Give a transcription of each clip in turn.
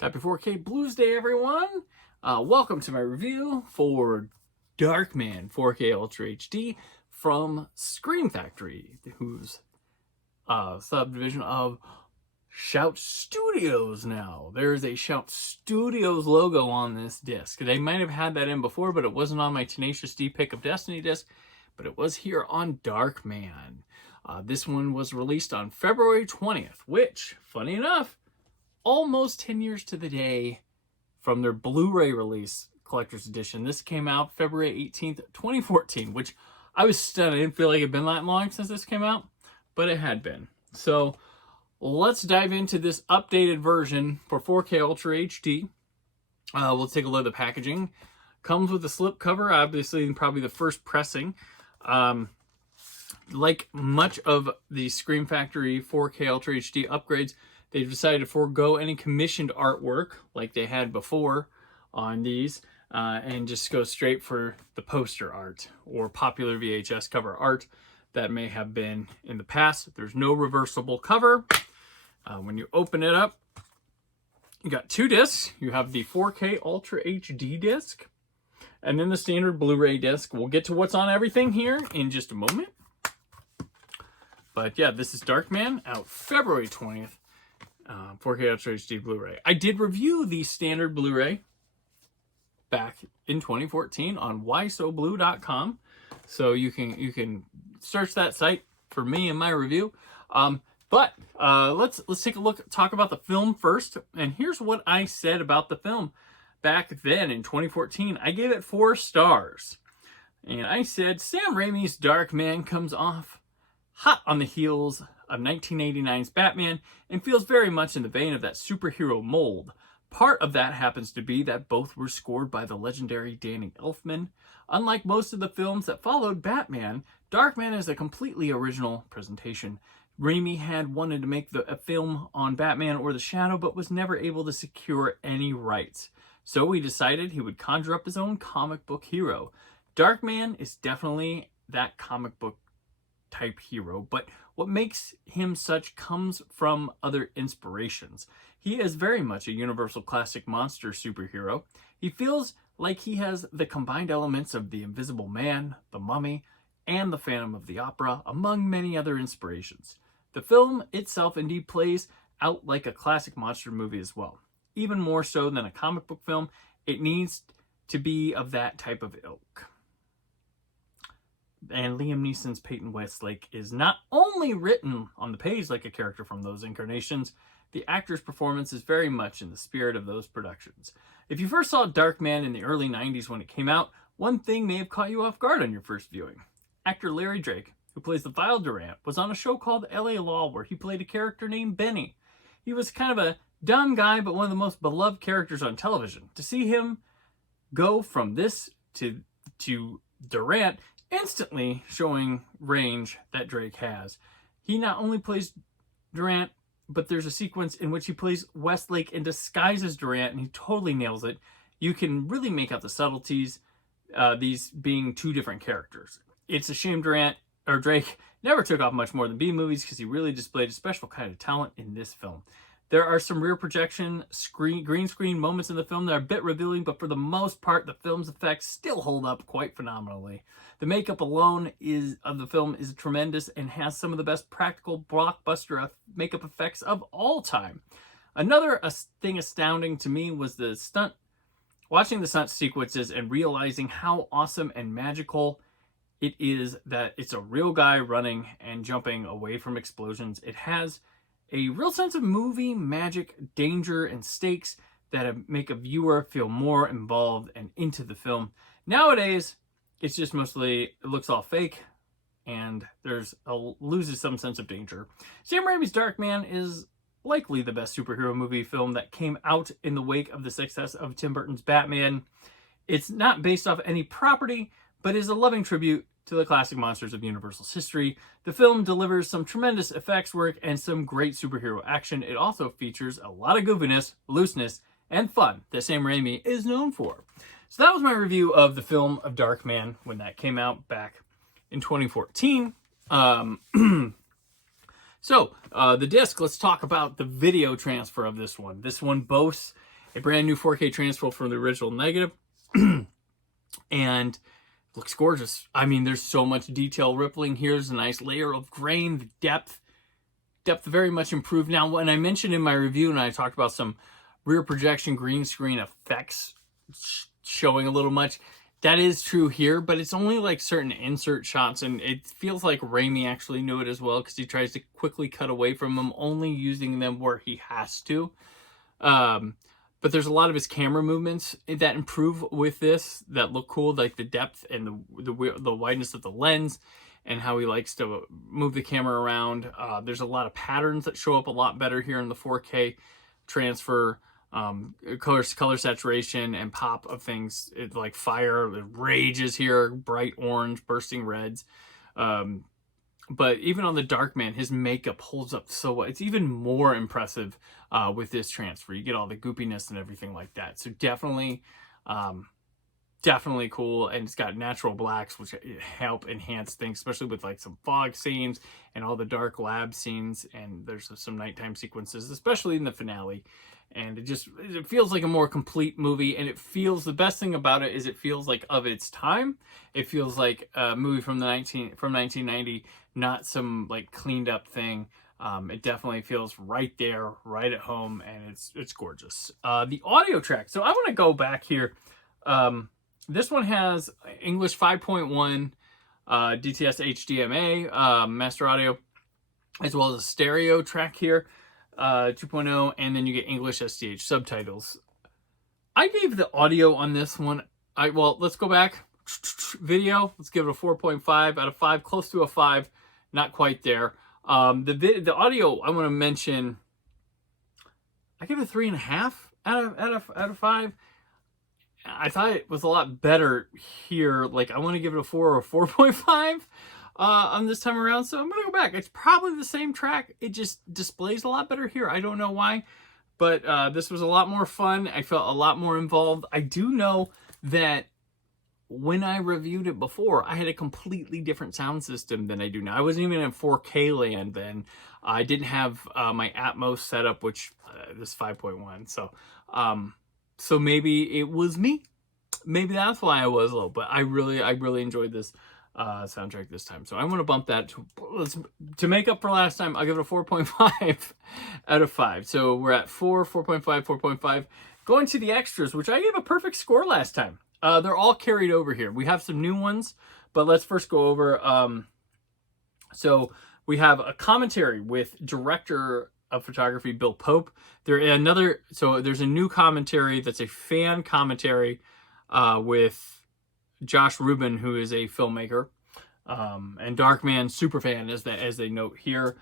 Happy 4K Blues Day, everyone! Welcome to my review for Darkman 4K Ultra HD from Screen Factory, whose subdivision of Shout Studios now. There's a Shout Studios logo on this disc. They might have had that in before, but it wasn't on my Tenacious D Pick of Destiny disc, but it was here on Darkman. This one was released on February 20th, which, funny enough, almost 10 years to the day from their Blu-ray release, collector's edition. This came out February 18th, 2014, which I was stunned. I didn't feel like it had been that long since this came out, but it had been. So let's dive into this updated version for 4K Ultra HD. We'll take a look at the packaging. Comes with a slip cover, obviously probably the first pressing. Like much of the Screen Factory 4K Ultra HD upgrades, they've decided to forego any commissioned artwork like they had before on these and just go straight for the poster art or popular VHS cover art that may have been in the past. There's no reversible cover. When you open it up, you got two discs. You have the 4K Ultra HD disc and then the standard Blu-ray disc. We'll get to what's on everything here in just a moment. But yeah, this is Darkman, out February 20th. 4K Ultra HD Blu-ray. I did review the standard Blu-ray back in 2014 on whysoblu.com, so you can search that site for me and my review. But let's take a look, talk about the film first. And here's what I said about the film back then in 2014. I gave it 4 stars, and I said Sam Raimi's Darkman comes off hot on the heels of 1989's Batman and feels very much in the vein of that superhero mold. Part of that happens to be that both were scored by the legendary Danny Elfman. Unlike most of the films that followed Batman, Darkman is a completely original presentation. Raimi had wanted to make a film on Batman or the Shadow, but was never able to secure any rights. So he decided he would conjure up his own comic book hero. Darkman is definitely that comic book type hero, but what makes him such comes from other inspirations. He is very much a universal classic monster superhero. He feels like he has the combined elements of the Invisible Man, the Mummy, and the Phantom of the Opera, among many other inspirations. The film itself indeed plays out like a classic monster movie as well. Even more so than a comic book film, it needs to be of that type of ilk. And Liam Neeson's Peyton Westlake is not only written on the page like a character from those incarnations, the actor's performance is very much in the spirit of those productions. If you first saw Darkman in the early 90s when it came out, one thing may have caught you off guard on your first viewing. Actor Larry Drake, who plays the Vile Durant, was on a show called LA Law where he played a character named Benny. He was kind of a dumb guy, but one of the most beloved characters on television. To see him go from this to Durant, instantly showing range that Drake has. He not only plays Durant, but there's a sequence in which he plays Westlake and disguises Durant, and he totally nails it. You can really make out the subtleties, these being two different characters. It's a shame Drake never took off much more than B movies because he really displayed a special kind of talent in this film. There are some rear projection green screen moments in the film that are a bit revealing, but for the most part, the film's effects still hold up quite phenomenally. The makeup alone of the film is tremendous and has some of the best practical blockbuster makeup effects of all time. Another thing astounding to me was watching the stunt sequences and realizing how awesome and magical it is that it's a real guy running and jumping away from explosions. It has a real sense of movie magic, danger, and stakes that make a viewer feel more involved and into the film. Nowadays, it's just mostly, it looks all fake, and loses some sense of danger. Sam Raimi's Darkman is likely the best superhero movie film that came out in the wake of the success of Tim Burton's Batman. It's not based off any property, but is a loving tribute to the classic monsters of Universal's history. The film delivers some tremendous effects work and some great superhero action. It also features a lot of goofiness, looseness, and fun that Sam Raimi is known for. So that was my review of the film of Darkman when that came out back in 2014. So, the disc, let's talk about the video transfer of this one. This one boasts a brand new 4K transfer from the original negative, and looks gorgeous. I mean, there's so much detail rippling here. There's a nice layer of grain, the depth very much improved. Now, when I mentioned in my review, and I talked about some rear projection green screen effects showing a little much, that is true here, but it's only like certain insert shots, and it feels like Raimi actually knew it as well, because he tries to quickly cut away from them, only using them where he has to. But there's a lot of his camera movements that improve with this that look cool, like the depth and the wideness of the lens, and how he likes to move the camera around. There's a lot of patterns that show up a lot better here in the 4K transfer. Color saturation and pop of things, like fire, the rages here, bright orange, bursting reds. But even on the Darkman, his makeup holds up so well. It's even more impressive with this transfer. You get all the goopiness and everything like that. So definitely cool. And it's got natural blacks, which help enhance things, especially with like some fog scenes and all the dark lab scenes. And there's some nighttime sequences, especially in the finale. And it feels like a more complete movie, and it feels, the best thing about it is it feels like of its time. It feels like a movie from 1990, not some like cleaned up thing. It definitely feels right there, right at home, and it's gorgeous. The audio track. So I want to go back here. This one has English 5.1, DTS HDMA, master audio, as well as a stereo track here. 2.0, and then you get English SDH subtitles. I gave the audio on this one, well, let's go back. Video, let's give it a 4.5 out of 5, close to a 5, not quite there. The audio, I want to mention, I give it a 3.5 out of 5. I thought it was a lot better here. Like, I want to give it a 4 or a 4.5. On this time around, so I'm gonna go back. It's probably the same track, it just displays a lot better here. I don't know why, but this was a lot more fun. I felt a lot more involved. I do know that when I reviewed it before, I had a completely different sound system than I do now. I wasn't even in 4K land then. I didn't have my Atmos setup, which this 5.1. So maybe it was me. Maybe that's why I was low. But I really enjoyed this soundtrack this time. So I want to bump that to make up for last time. I'll give it a 4.5 out of 5. So we're at 4.5, 4.5. Going to the extras, which I gave a perfect score last time. They're all carried over here. We have some new ones, but let's first go over. So we have a commentary with director of photography Bill Pope. There's a new commentary that's a fan commentary with Josh Rubin, who is a filmmaker, and Darkman super fan, as they note here.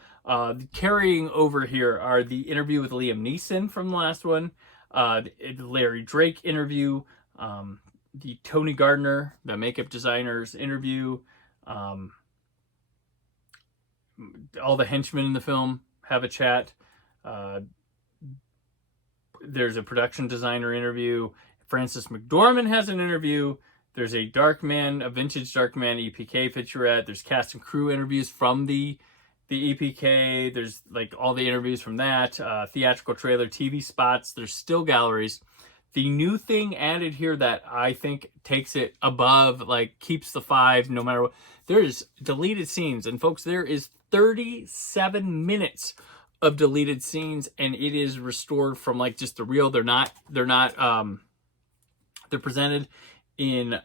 Carrying over here are the interview with Liam Neeson from the last one, the Larry Drake interview, the Tony Gardner, the makeup designer's interview, all the henchmen in the film have a chat. There's a production designer interview. Frances McDormand has an interview. There's a Darkman, a vintage Darkman EPK featurette. There's cast and crew interviews from the EPK. There's like all the interviews from that. Theatrical trailer, TV spots. There's still galleries. The new thing added here that I think takes it above, like keeps the 5 no matter what. There's deleted scenes. And folks, there is 37 minutes of deleted scenes, and it is restored from like just the real. They're presented in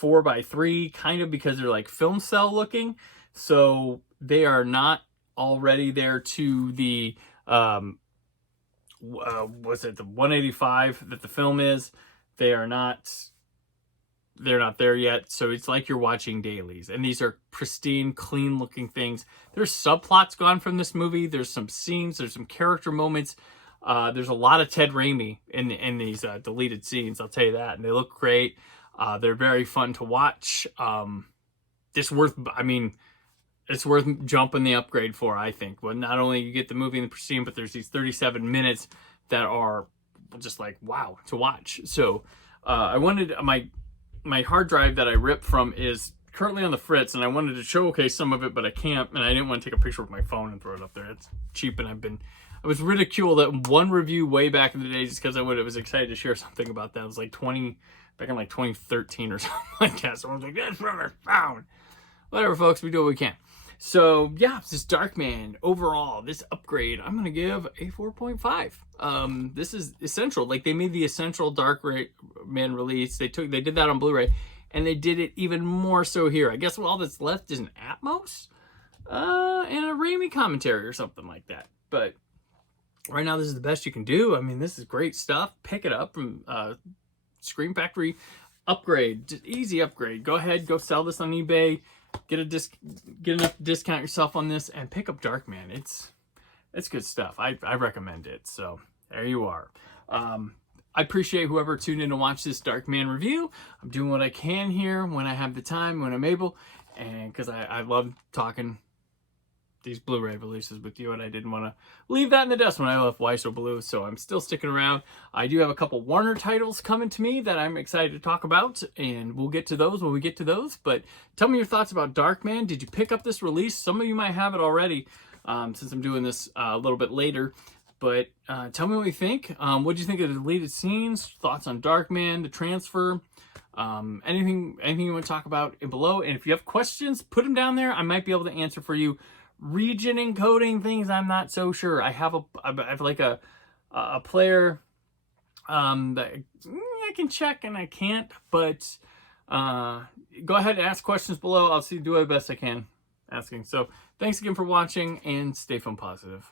4:3 kind of, because they're like film cell looking, so they are not already there to the was it the 185 that the film is. They're not there yet, so it's like you're watching dailies, and these are pristine, clean looking things. There's subplots gone from this movie. There's some scenes, there's some character moments. There's a lot of Ted Raimi in these deleted scenes, I'll tell you that, and they look great. They're very fun to watch. It's worth jumping the upgrade for, I think. But not only you get the movie in the pristine, but there's these 37 minutes that are just like, wow, to watch. So I wanted my hard drive that I ripped from is currently on the fritz, and I wanted to showcase some of it, but I can't, and I didn't want to take a picture with my phone and throw it up there. It's cheap, and I was ridiculed at one review way back in the day just because I was excited to share something about that. It was like back in like 2013 or something like that. So I was like, that's rubber found. Whatever, folks, we do what we can. So yeah, this Darkman, overall, this upgrade, I'm gonna give a 4.5. This is essential. Like, they made the essential Darkman release. They did that on Blu-ray, and they did it even more so here. I guess all that's left is an Atmos and a Raimi commentary or something like that. But right now, this is the best you can do. I mean, this is great stuff. Pick it up from Scream Factory. Upgrade, just easy upgrade. Go ahead, go sell this on eBay. Get enough to discount yourself on this, and pick up Darkman. It's good stuff. I recommend it. So there you are. I appreciate whoever tuned in to watch this Darkman review. I'm doing what I can here when I have the time, when I'm able, and because I love talking these Blu-ray releases with you, and I didn't want to leave that in the dust when I left Why So Blue, so I'm still sticking around. I do have a couple Warner titles coming to me that I'm excited to talk about, and we'll get to those when we get to those. But tell me your thoughts about Darkman. Did you pick up this release? Some of you might have it already, since I'm doing this a little bit later. But tell me what you think. What do you think of the deleted scenes? Thoughts on Darkman, the transfer? Anything you want to talk about below? And if you have questions, put them down there. I might be able to answer for you. Region encoding things, I'm not so sure. I have like a player that I can check and I can't, but go ahead and ask questions below. I'll do the best I can asking. So thanks again for watching, and stay film positive.